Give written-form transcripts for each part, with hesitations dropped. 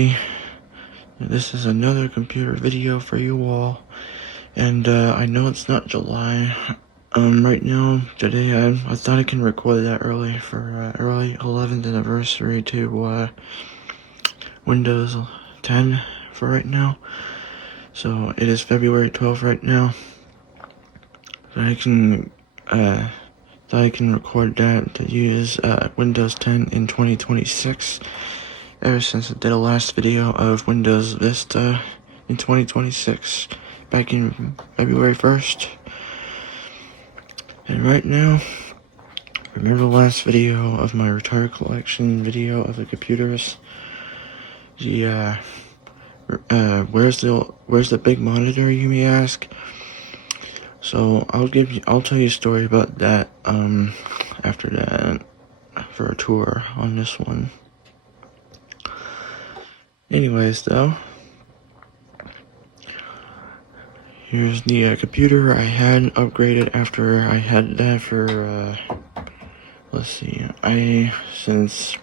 everybody. This is another computer video for you all, and I know it's not July. Right now, today, I thought I can record that early for early 11th anniversary to Windows 10 for right now. So it is February 12th right now. So I can record that to use Windows 10 in 2026. Ever since I did a last video of Windows Vista in 2026 back in February 1st. And right now, remember the last video of my retired collection video of the computers? Where's the big monitor, you may ask? So I'll tell you a story about that after that, for a tour on this one. Anyways, though, here's the computer I had upgraded after I had that for let's see, since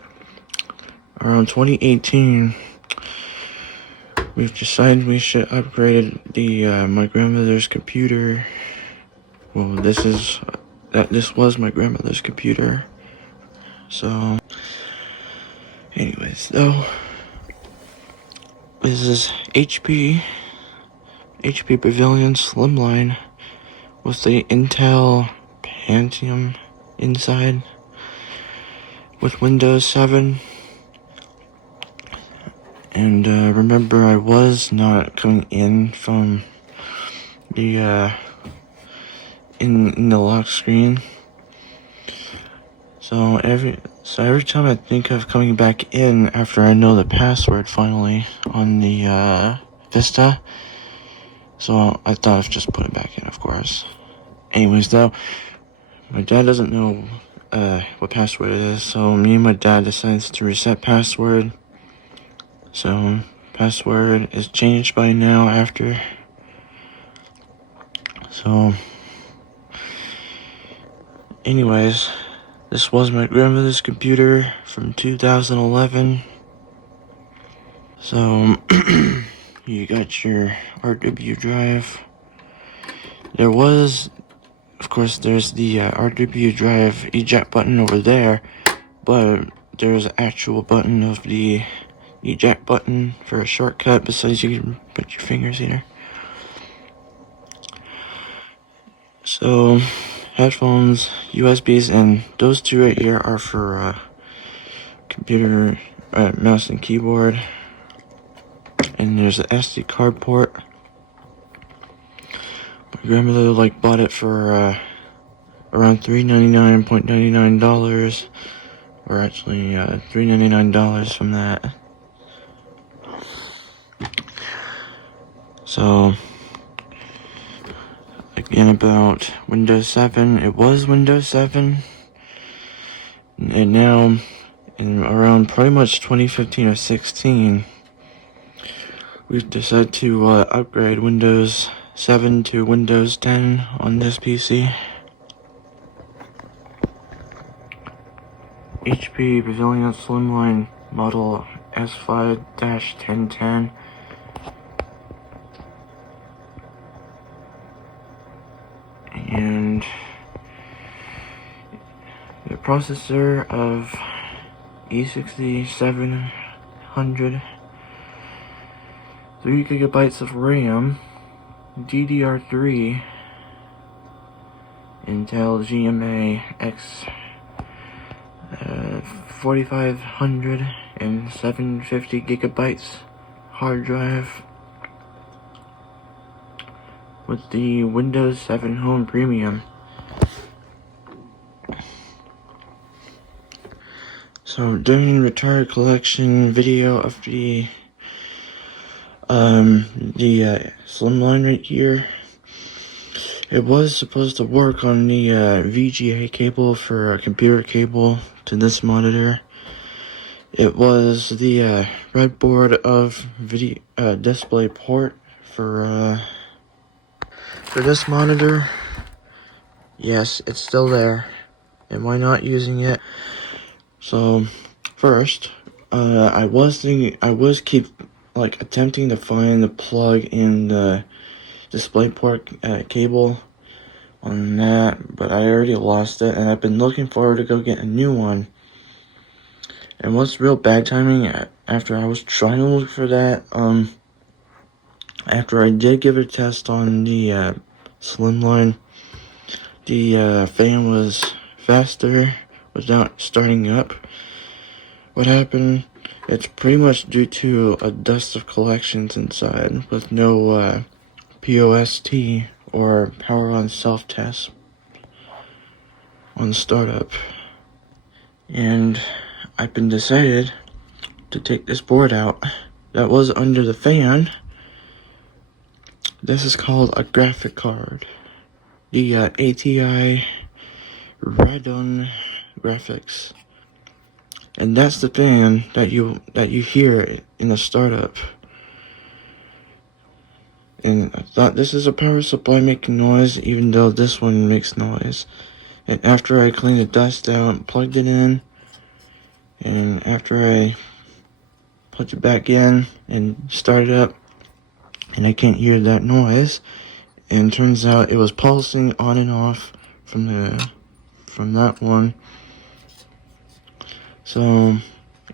around 2018 we've decided we should upgrade my grandmother's computer. Well, this was my grandmother's computer. So anyways, though, this is HP Pavilion Slimline with the Intel Pentium inside with Windows 7. And remember, I was not coming in from the in the lock screen. So every time I think of coming back in after I know the password finally on the Vista, so I thought of just putting it back in, of course. Anyways, though, my dad doesn't know what password it is, so me and my dad decides to reset password. So password is changed by now after. So anyways, this was my grandmother's computer from 2011. So you got your RW drive. Of course, there's the RW drive eject button over there, but there's an actual button of the eject button for a shortcut, besides you can put your fingers here. So headphones, USBs, and those two right here are for computer, mouse and keyboard. And there's an SD card port. My grandmother bought it for around $399.99, or actually $399 from that. So again, about Windows 7, it was Windows 7, and now in around pretty much 2015 or 16, we've decided to upgrade Windows 7 to Windows 10 on this PC. HP Pavilion Slimline model S5-1010. And the processor of E6700, 3 gigabytes of RAM, DDR3, Intel GMA X 4500 and 750 gigabytes hard drive, with the Windows 7 Home Premium. So during retired collection video of the Slimline right here, it was supposed to work on the VGA cable for a computer cable to this monitor. It was the breadboard of video display port for this monitor. Yes, it's still there. Am I not using it? So first, I was attempting to find the plug in the DisplayPort cable on that, but I already lost it, and I've been looking forward to go get a new one. And what's real bad timing, after I was trying to look for that, after I did give it a test on the Slimline, the fan was faster without starting up. What happened? It's pretty much due to a dust of collections inside with no POST or power on self-test on startup. And I've been decided to take this board out that was under the fan. This is called a graphic card. The ATI Radeon graphics. And that's the fan that you hear in the startup. And I thought this is a power supply making noise, even though this one makes noise. And after I cleaned the dust out, plugged it in, and after I plugged it back in and started up, and I can't hear that noise, and turns out it was pulsing on and off from that one. So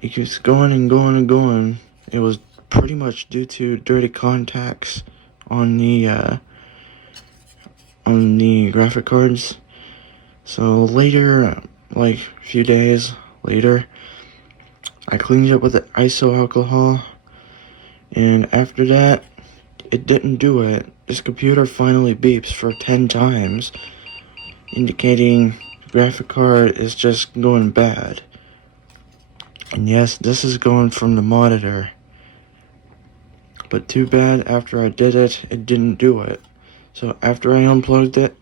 it keeps going and going and going. It was pretty much due to dirty contacts on the graphic cards. So later, like a few days later, I cleaned it up with the iso alcohol, and after that, it didn't do it. This computer finally beeps for 10 times, indicating the graphic card is just going bad. And yes, this is going from the monitor. But too bad, after I did it, it didn't do it. So after I unplugged it,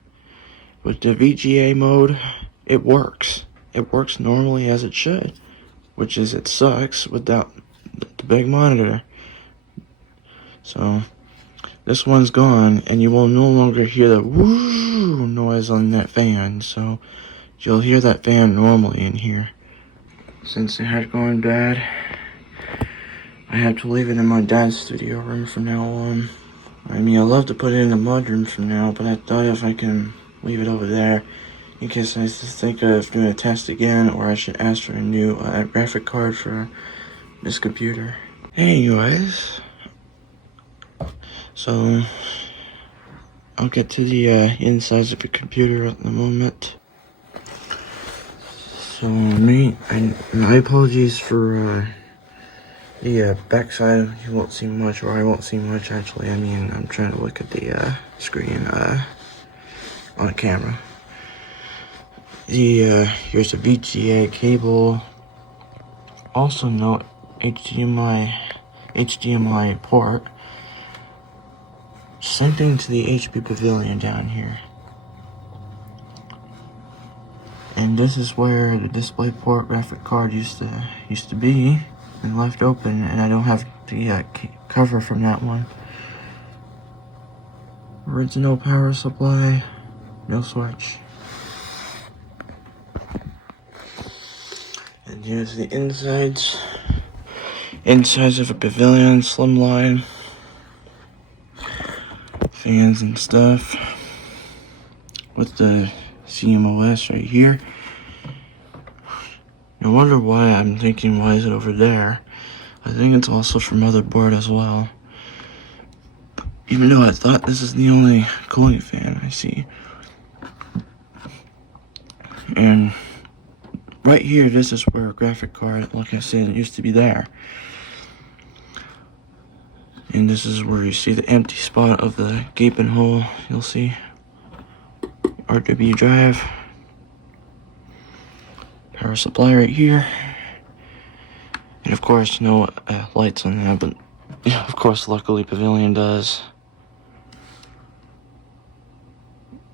with the VGA mode, it works. It works normally as it should. Which is, it sucks without the big monitor. So, this one's gone, and you will no longer hear the whoo noise on that fan. So, you'll hear that fan normally in here. Since it had gone bad, I have to leave it in my dad's studio room from now on. I mean, I'd love to put it in the mudroom from now, but I thought if I can leave it over there, in case I think of doing a test again, or I should ask for a new graphic card for this computer. Anyways, so I'll get to the insides of the computer at the moment. So my apologies for the backside. You won't see much, or I won't see much actually. I mean, I'm trying to look at the screen on camera. Here's a VGA cable. Also no HDMI port. Same thing to the HP Pavilion down here. And this is where the DisplayPort graphic card used to be, and left open, and I don't have the cover from that one. Original power supply, no switch. And here's the insides of a Pavilion, Slimline, fans and stuff, with the CMOS right here. No wonder why I'm thinking, why is it over there? I think it's also for motherboard as well. Even though I thought this is the only cooling fan I see. And right here, this is where a graphic card, like I said, it used to be there. And this is where you see the empty spot of the gaping hole. You'll see RW drive, power supply right here, and of course no lights on that, but yeah, of course luckily Pavilion does.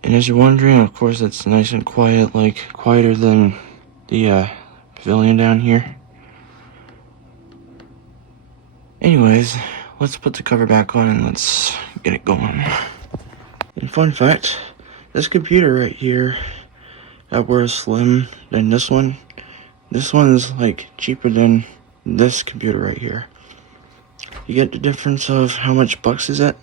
And as you're wondering, of course it's nice and quiet, like quieter than the Pavilion down here. Anyways, let's put the cover back on and let's get it going. And fun fact, this computer right here, that were slim than this one is like cheaper than this computer right here. You get the difference of how much bucks is it?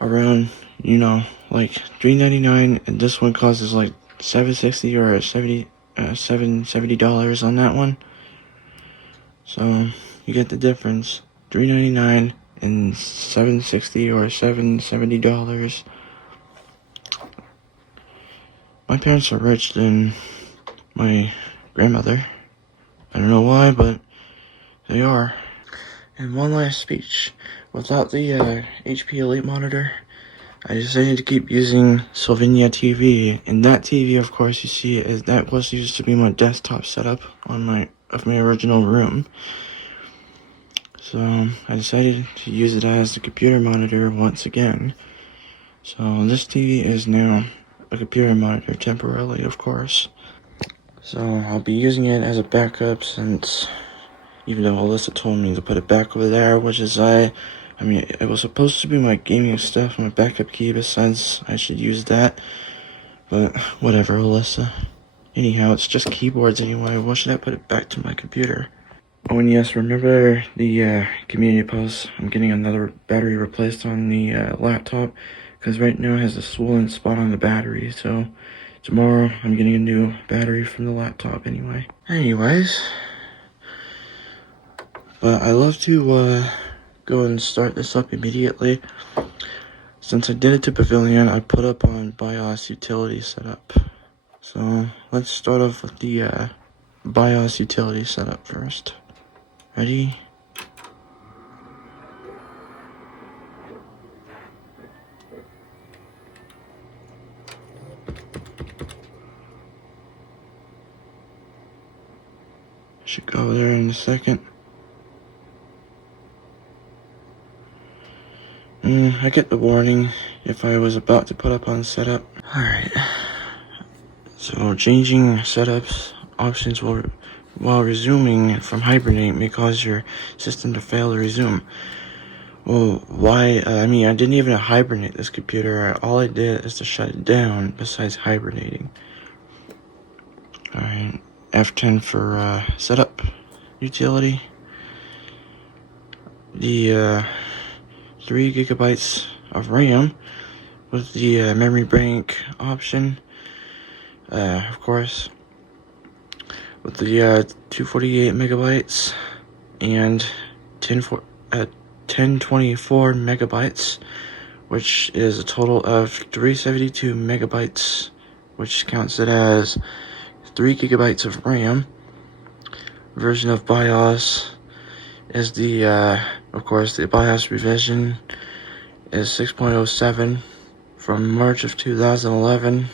Around, you know, like $3.99, and this one costs like $7.60 or $7.70 on that one. So you get the difference, $3.99 and $7.60 or $7.70. My parents are rich than my grandmother. I don't know why, but they are. And one last speech. Without the HP Elite monitor, I decided to keep using Slimline TV. And that TV, of course, you see, that was used to be my desktop setup on my original room. So I decided to use it as the computer monitor once again. So this TV is now a computer monitor temporarily, of course. So I'll be using it as a backup, since even though Alyssa told me to put it back over there, which is I mean, it was supposed to be my gaming stuff, my backup key, besides I should use that. But whatever, Alyssa. Anyhow, it's just keyboards anyway. Why should I put it back to my computer? Oh, and yes, remember the community post? I'm getting another battery replaced on the laptop, because right now it has a swollen spot on the battery. So tomorrow I'm getting a new battery from the laptop anyway. Anyways, but I love to go and start this up immediately. Since I did it to Pavilion, I put up on BIOS utility setup. So let's start off with the BIOS utility setup first. Ready? Should go there in a second. I get the warning if I was about to put up on setup. Alright. So changing setups options while resuming from hibernate may cause your system to fail to resume. Well, why? I mean, I didn't even hibernate this computer. All I did is to shut it down, besides hibernating. Alright, F10 for setup utility. The 3 gigabytes of RAM with the memory bank option. Of course, with the 248 megabytes and 1024 megabytes, which is a total of 372 megabytes, which counts it as 3 gigabytes of RAM. Version of BIOS is the, of course, the BIOS revision is 6.07 from March of 2011.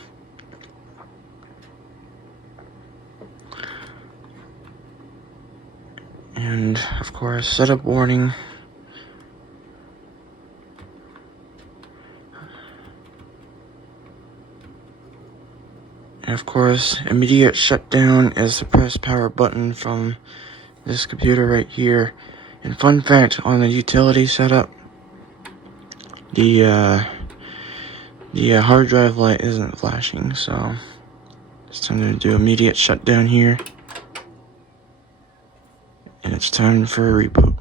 And, of course, setup warning. And, of course, immediate shutdown is the press power button from this computer right here. And fun fact on the utility setup, the hard drive light isn't flashing, so it's time to do immediate shutdown here. And it's time for a reboot.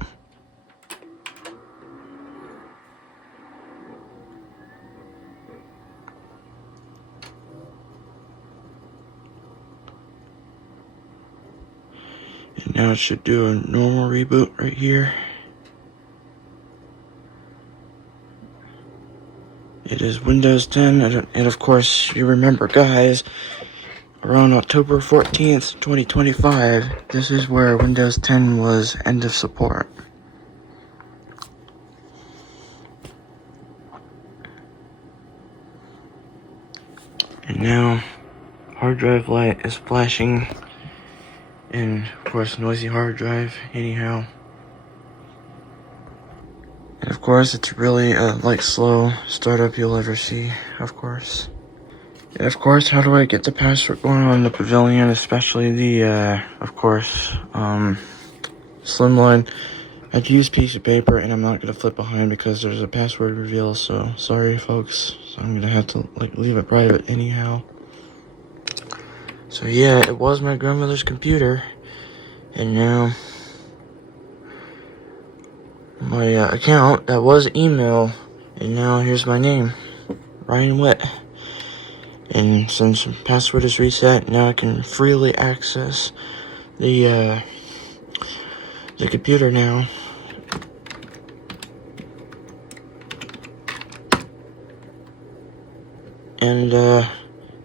And now it should do a normal reboot right here. It is Windows 10, and of course, you remember, guys, around October 14th, 2025, this is where Windows 10 was end of support. And now, hard drive light is flashing, and of course, noisy hard drive, anyhow. And of course, it's really like slow startup you'll ever see, of course. And of course, how do I get the password going on the Pavilion, especially the, of course, Slimline? I'd use piece of paper, and I'm not going to flip behind because there's a password reveal, so sorry, folks. So I'm going to have to, like, leave it private anyhow. So yeah, it was my grandmother's computer, and now my account that was email, and now here's my name, Ryan Witt. And since password is reset, now I can freely access the computer now. And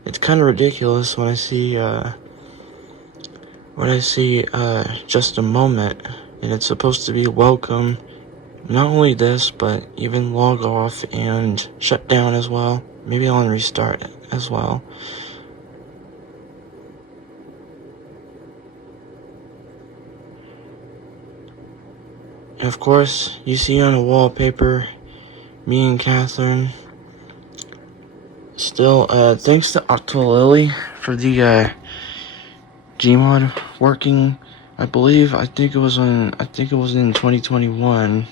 it's kind of ridiculous when I see just a moment, and it's supposed to be welcome. Not only this, but even log off and shut down as well. Maybe I'll restart it as well. And of course, you see on the wallpaper, me and Catherine. Still, thanks to Octolily for the Gmod working. I think it was in 2021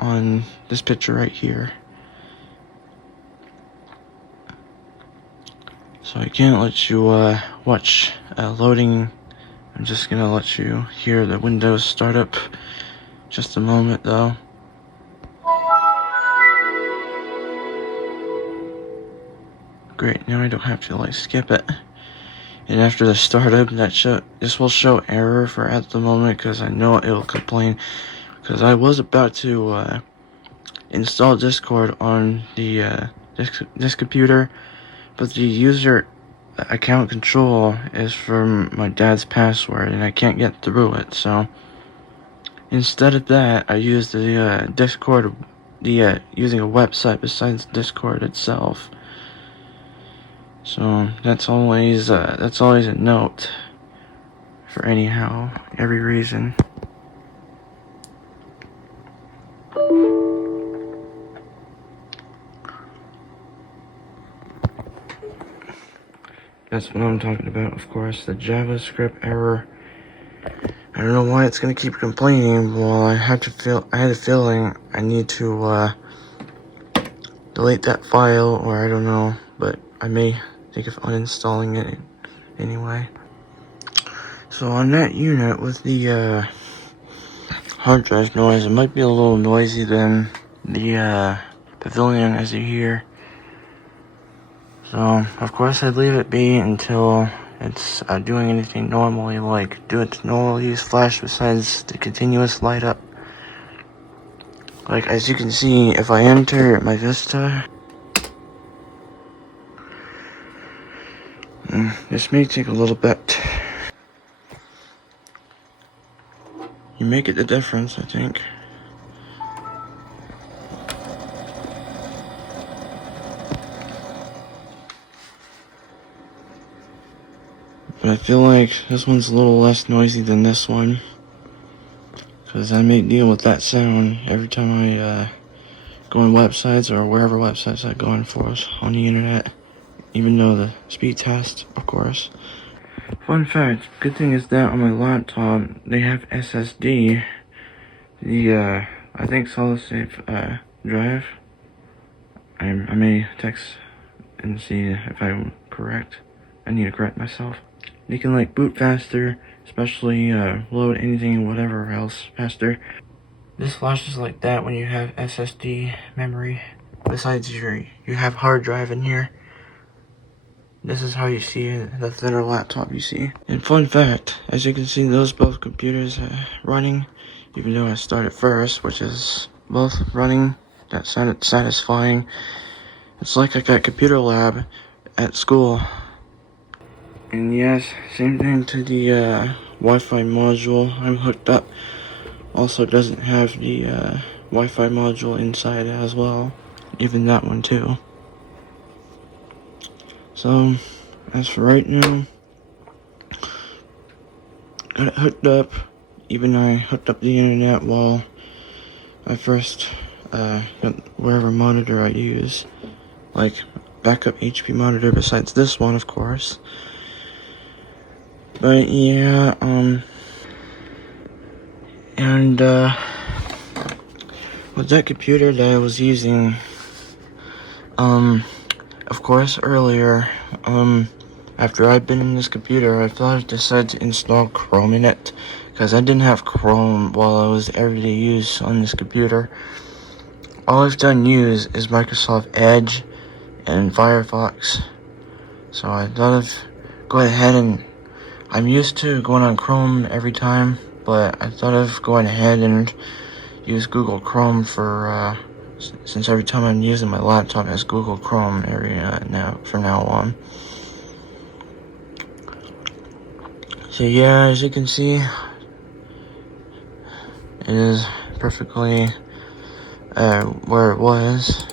on this picture right here. So I can't let you watch loading. I'm just gonna let you hear the Windows startup. Just a moment though. Great, now I don't have to like skip it. And after the startup, this will show error for at the moment, because I know it'll complain. Because I was about to install Discord on the this computer, but the user account control is from my dad's password, and I can't get through it. So instead of that, I used the Discord, using a website besides Discord itself. So that's always a note for every reason. That's what I'm talking about, of course, the JavaScript error. I don't know why it's gonna keep complaining. Well, I had a feeling I need to delete that file, or I don't know, but I may think of uninstalling it anyway. So on that unit with the hard drive noise, it might be a little noisy than the pavilion, as you hear. So of course I'd leave it be until it's doing anything normally, like do its normal use flash besides the continuous light up. Like, as you can see, if I enter my Vista, this may take a little bit. You may get the difference, I think. But I feel like this one's a little less noisy than this one, because I may deal with that sound every time I go on websites, or wherever websites I go on for on the internet, even though the speed test, of course. Fun fact, good thing is that on my laptop, they have SSD, I think solid state drive. I may text and see if I'm correct. I need to correct myself. They can like boot faster, especially load anything, whatever else faster. This flashes like that when you have SSD memory. Besides you have hard drive in here. This is how you see the thinner laptop you see. And fun fact, as you can see, those both computers running, even though I started first, which is both running. That sounded satisfying. It's like I got computer lab at school. And yes, same thing to the Wi-Fi module I'm hooked up. Also doesn't have the Wi-Fi module inside as well. Even that one too. So, as for right now, got it hooked up. Even I hooked up the internet while I first got whatever monitor I use. Like, backup HP monitor besides this one, of course. But yeah, and with that computer that I was using, of course, earlier, after I'd been in this computer, I thought I decided to install Chrome in it, because I didn't have Chrome while I was everyday use on this computer. All I've done use is Microsoft Edge and Firefox. So I thought of go ahead and I'm used to going on Chrome every time, but I thought of going ahead and use Google Chrome for since every time I'm using my laptop as Google Chrome from now on. So yeah, as you can see, it is perfectly where it was.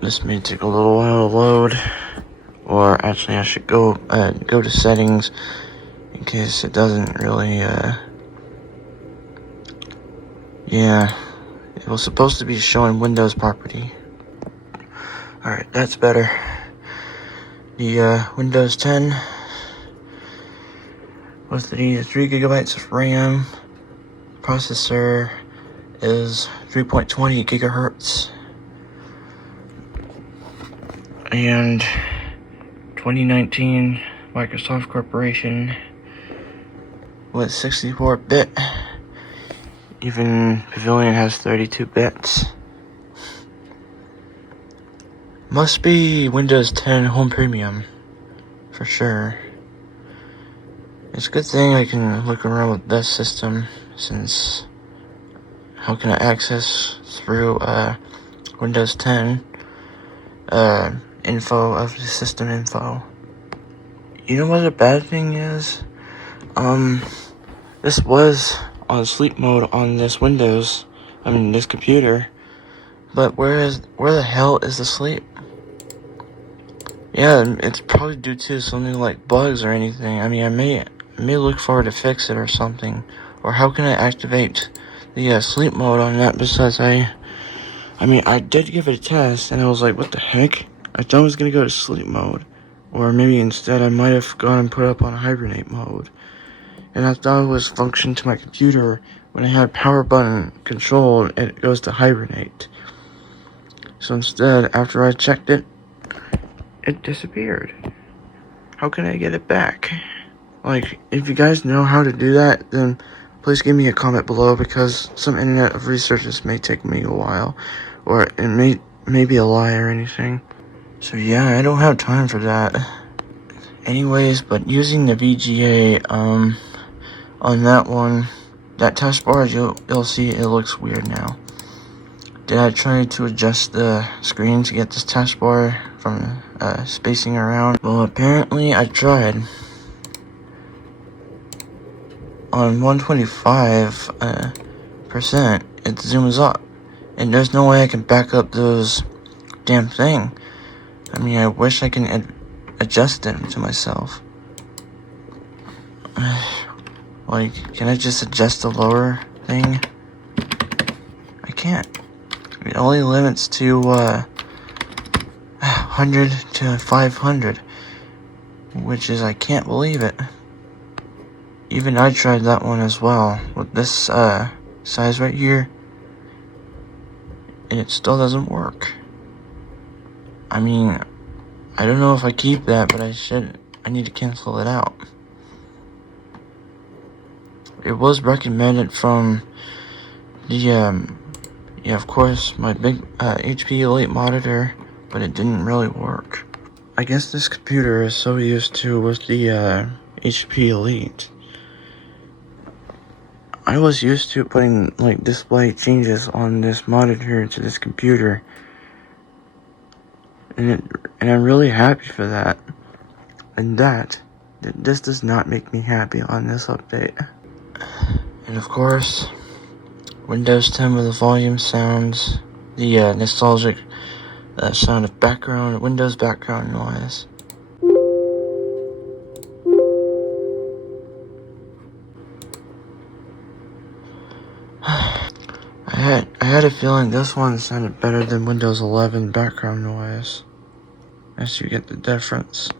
This may take a little while to load, or actually I should go to settings in case it doesn't really. Yeah, it was supposed to be showing Windows property. Alright, that's better. The Windows 10 with the 3 gigabytes of RAM. Processor is 3.20 gigahertz. And 2019 Microsoft Corporation with 64-bit. Even Pavilion has 32 bits. Must be Windows 10 Home Premium, for sure. It's a good thing I can look around with this system, since how can I access through Windows 10 info of the system info. You know what the bad thing is? This was on sleep mode on this this computer, but where the hell is the sleep? Yeah, it's probably due to something like bugs or anything. I mean, I may look forward to fix it or something. Or how can I activate the sleep mode on that? Besides, I did give it a test, and I was like, what the heck? I thought I was gonna go to sleep mode, or maybe instead I might have gone and put up on hibernate mode. And I thought it was function to my computer when I had power button controlled, it goes to hibernate. So instead, after I checked it, it disappeared. How can I get it back? Like, if you guys know how to do that, then please give me a comment below, because some internet of researches may take me a while, or it may be a lie or anything. So yeah, I don't have time for that. Anyways, but using the VGA, on that one, that taskbar, you'll see it looks weird now. Did I try to adjust the screen to get this taskbar from spacing around? Well, apparently I tried. On 125%, it zooms up, and there's no way I can back up those damn thing. I mean, I wish I can adjust them to myself. Like, can I just adjust the lower thing? I can't. It only limits to 100 to 500, which is, I can't believe it. Even I tried that one as well with this size right here, and it still doesn't work. I mean, I don't know if I keep that, but I need to cancel it out. It was recommended from the yeah, of course, my big HP Elite monitor, but it didn't really work. I guess this computer is so used to with the HP Elite. I was used to putting like display changes on this monitor to this computer, and I'm really happy for that. And this does not make me happy on this update. And of course, Windows 10 with the volume sounds, the nostalgic sound of Windows background noise. I had a feeling this one sounded better than Windows 11 background noise, as you get the difference.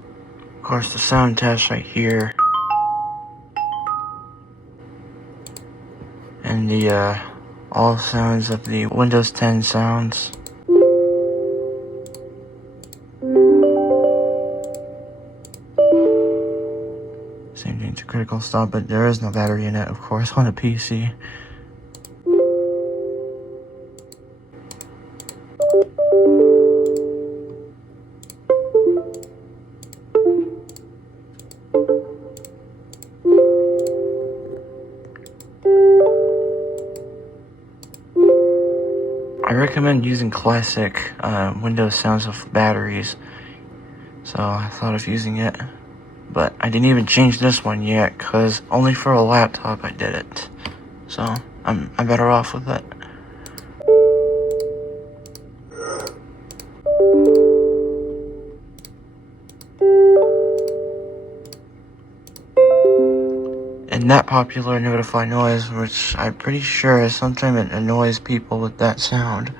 Of course, the sound test right here, and the all sounds of the Windows 10 sounds. electrical stuff, but there is no battery in it, of course, on a PC. I recommend using classic Windows sounds with batteries, so I thought of using it. But I didn't even change this one yet, cause only for a laptop I did it. So I'm better off with it. And that popular notify noise, which I'm pretty sure sometimes it annoys people with that sound.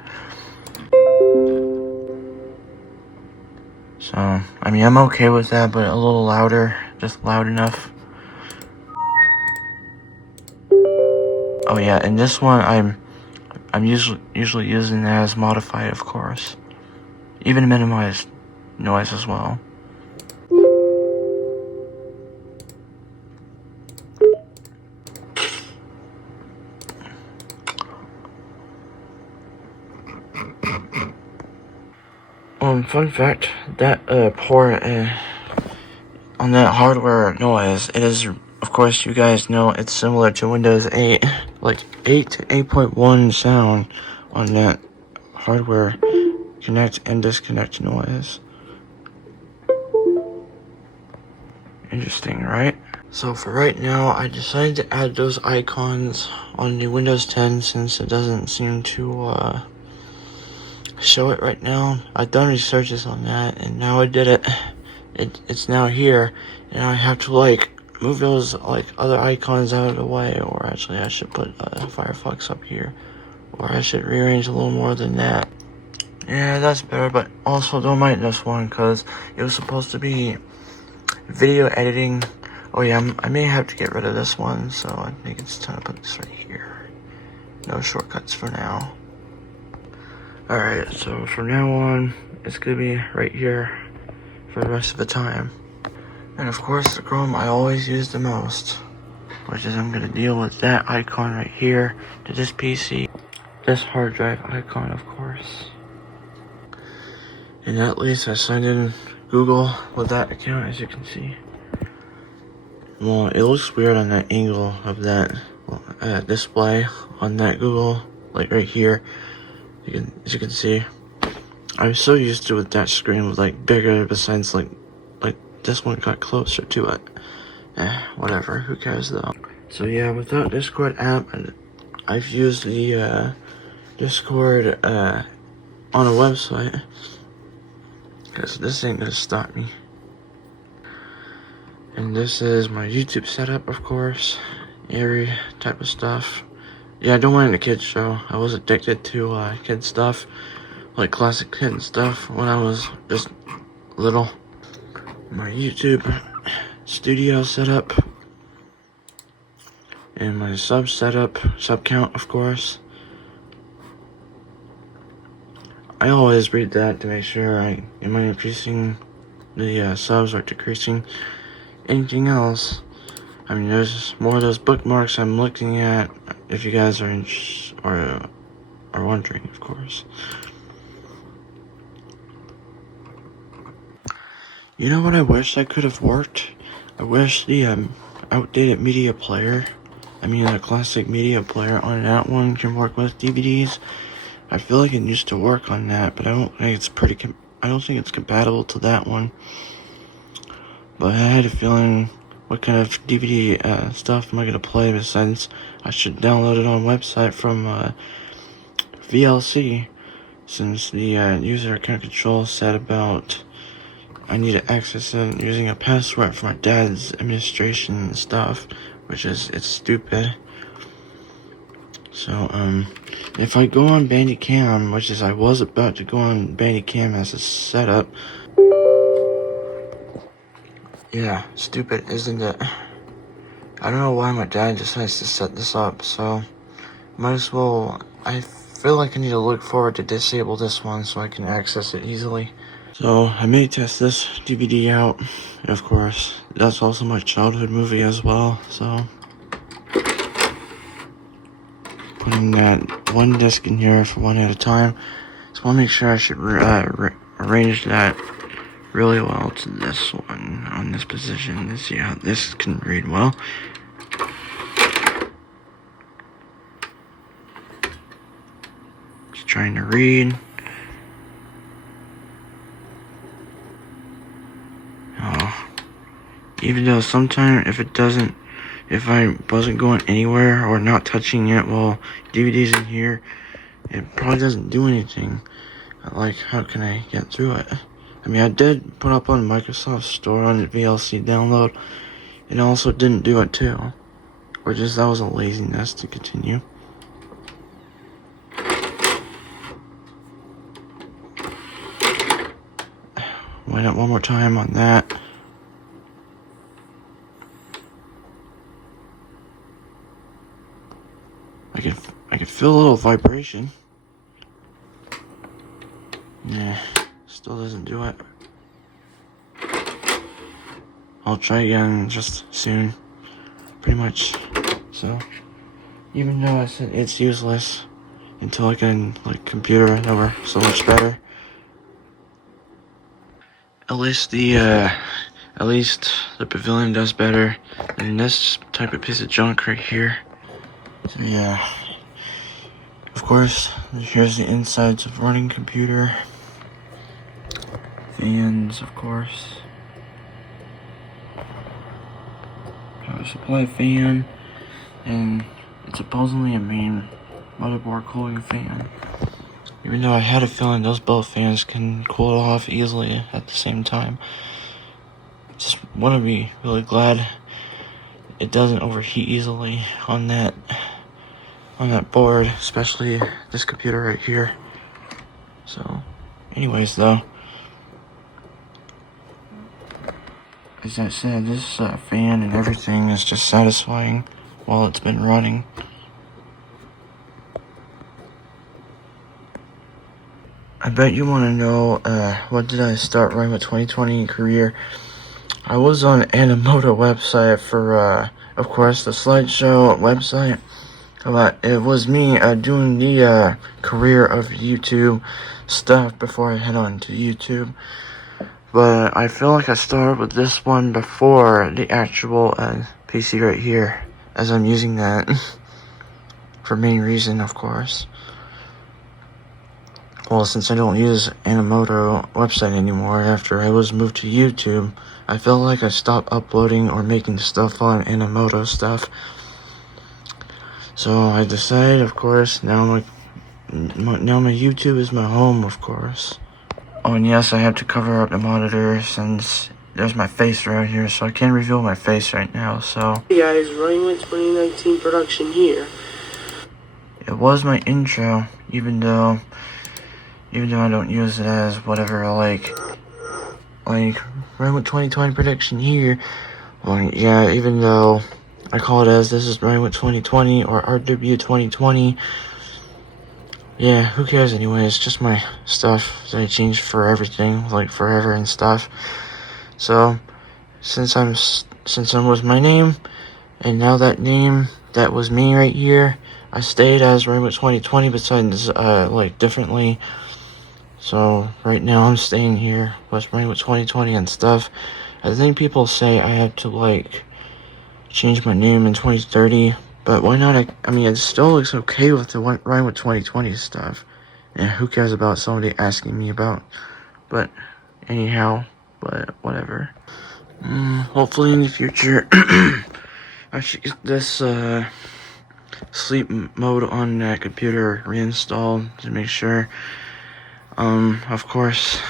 So, I mean, I'm okay with that, but a little louder, just loud enough. Oh yeah, and this one I'm usually using that as modified, of course. Even minimized noise as well. Fun fact, that port on that hardware noise, it is, of course, you guys know it's similar to Windows 8, like 8 to 8.1 sound on that hardware connect and disconnect noise. Interesting, right? So for right now, I decided to add those icons on the Windows 10 since it doesn't seem to show it right now. I've done researches on that, and now I did it. It's now here, and I have to like move those like other icons out of the way, or actually I should put Firefox up here, or I should rearrange a little more than that. Yeah, that's better, but also don't mind this one because it was supposed to be video editing. Oh yeah, I may have to get rid of this one, so I think it's time to put this right here. No shortcuts for now. Alright, so from now on, it's gonna be right here for the rest of the time. And of course, the Chrome I always use the most, which is I'm gonna deal with that icon right here to this PC. This hard drive icon, of course. And at least I signed in Google with that account, as you can see. Well, it looks weird on that angle of that display on that Google, like right here. As you can see, I'm so used to it with that screen was like bigger. Besides, like this one got closer to it. Whatever. Who cares though? So yeah, without Discord app, I've used the Discord on a website because this ain't gonna stop me. And this is my YouTube setup, of course. Every type of stuff. Yeah, I don't mind the kids show. I was addicted to kid stuff, like classic kid stuff when I was just little. My YouTube studio setup, and my sub setup, sub count, of course. I always read that to make sure am I increasing the subs or decreasing anything else. I mean, there's more of those bookmarks I'm looking at, if you guys are wondering, of course. You know what I wish that could have worked? I wish the outdated media player, the classic media player on that one can work with DVDs. I feel like it used to work on that, but I don't think it's compatible to that one. But I had a feeling, what kind of DVD stuff am I gonna play besides I should download it on a website from VLC, since the user account control said about I need to access it using a password for my dad's administration stuff, which is, it's stupid. So if I go on Bandicam, which is I was about to go on Bandicam as a setup. Yeah, stupid, isn't it? I don't know why my dad decides to set this up, so might as well. I feel like I need to look forward to disable this one so I can access it easily. So I may test this DVD out, and of course, that's also my childhood movie as well, so putting that one disc in here for one at a time. Just want to make sure I should arrange that really well to this one on this position to see how this can read well. Just trying to read. Oh, even though sometimes if I wasn't going anywhere or not touching it while DVD's in here, it probably doesn't do anything. Like, how can I get through it? I mean, I did put up on Microsoft Store on the VLC download, and also didn't do it too. Or just that was a laziness to continue. Went up one more time on that. I could feel a little vibration. Nah, still doesn't do it. I'll try again just soon. Pretty much. So, even though I said it's useless until I can, like, computer that were so much better. At least the Pavilion does better than this type of piece of junk right here. So yeah. Of course, here's the insides of running computer. Fans, of course. Power supply fan, and it's supposedly a main motherboard cooling fan. Even though I had a feeling those both fans can cool it off easily at the same time. Just want to be really glad it doesn't overheat easily on that board, especially this computer right here. So, anyways though, as I said, this fan and everything is just satisfying while it's been running. I bet you want to know, what did I start running with 2020 career? I was on Animoto website for, of course, the slideshow website. But it was me doing the career of YouTube stuff before I head on to YouTube. But I feel like I started with this one before the actual PC right here, as I'm using that for main reason, of course. Well, since I don't use Animoto website anymore after I was moved to YouTube, I felt like I stopped uploading or making stuff on Animoto stuff. So I decided, of course, now my YouTube is my home, of course. Oh, and yes, I have to cover up the monitor since there's my face right here, so I can't reveal my face right now, so. Hey guys, running with 2019 production here. It was my intro, even though I don't use it as whatever, like running with 2020 production here. Well, yeah, even though I call it as this is running with 2020 or RW 2020. Yeah, who cares anyway? It's just my stuff that I changed for everything, like forever and stuff. So, since I'm with my name, and now that name that was me right here, I stayed as running with 2020, besides like differently. So right now I'm staying here with running with 2020 and stuff. I think people say I have to like change my name in 2030, but why not? I mean, it still looks okay with the running with 2020 stuff. And who cares about somebody asking me about? But anyhow, but whatever. Hopefully in the future, I should get this sleep mode on that computer reinstalled to make sure. Of course,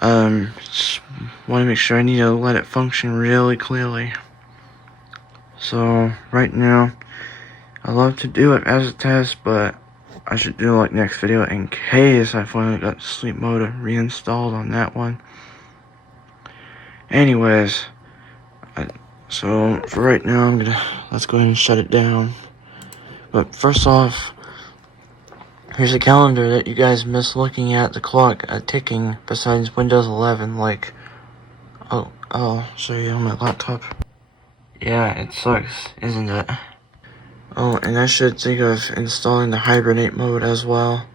just want to make sure I need to let it function really clearly. So, right now, I love to do it as a test, but I should do like next video in case I finally got sleep mode reinstalled on that one. Anyways, so for right now, let's go ahead and shut it down. But first off, Here's a calendar that you guys miss looking at, the clock ticking besides Windows 11, like, oh, I'll show you on my laptop. Yeah, it sucks, isn't it? Oh, and I should think of installing the hibernate mode as well.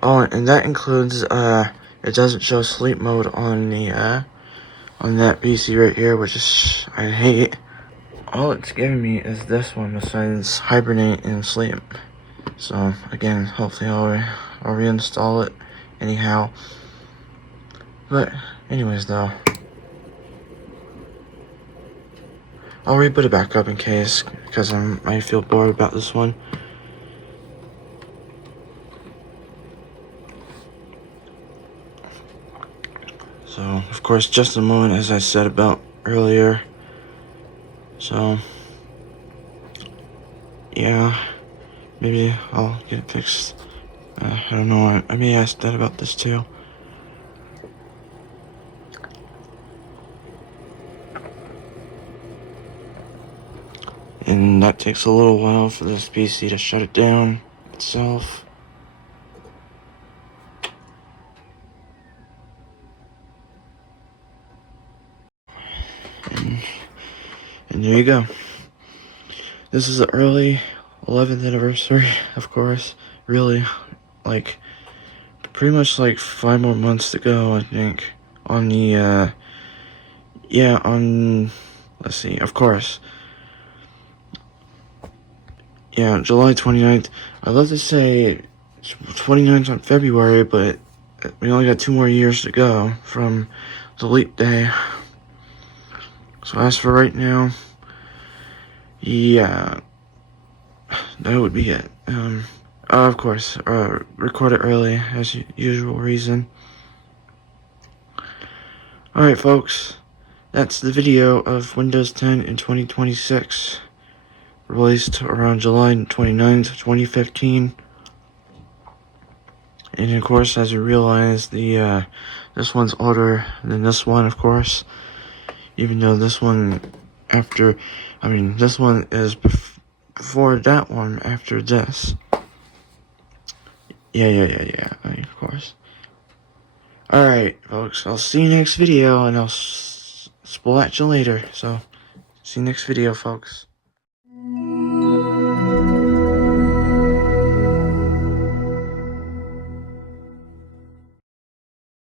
Oh, and that includes, it doesn't show sleep mode on the, on that PC right here, which is, I hate. All it's giving me is this one besides hibernate and sleep. So, again, hopefully I'll reinstall it anyhow. But, anyways though, I'll reboot it back up in case, because I might feel bored about this one. So, of course, just a moment as I said about earlier. So, yeah, maybe I'll get it fixed. I don't know, I may ask Dad about this too. And that takes a little while for this PC to shut it down itself. And there you go. This is the early 11th anniversary, of course. Really, like, pretty much like 5 more months to go, I think. On the, yeah, on, let's see, of course. Yeah, July 29th. I'd love to say 29th on February, but we only got 2 more years to go from the leap day. So as for right now, yeah, that would be it. Of course, record it early as usual reason. Alright folks, that's the video of Windows 10 in 2026, released around July 29th, 2015. And of course, as you realize, this one's older than this one, of course. Even though this one this one is before that one after this. Yeah, of course. Alright, folks, I'll see you next video, and I'll splat you later. So, see you next video, folks.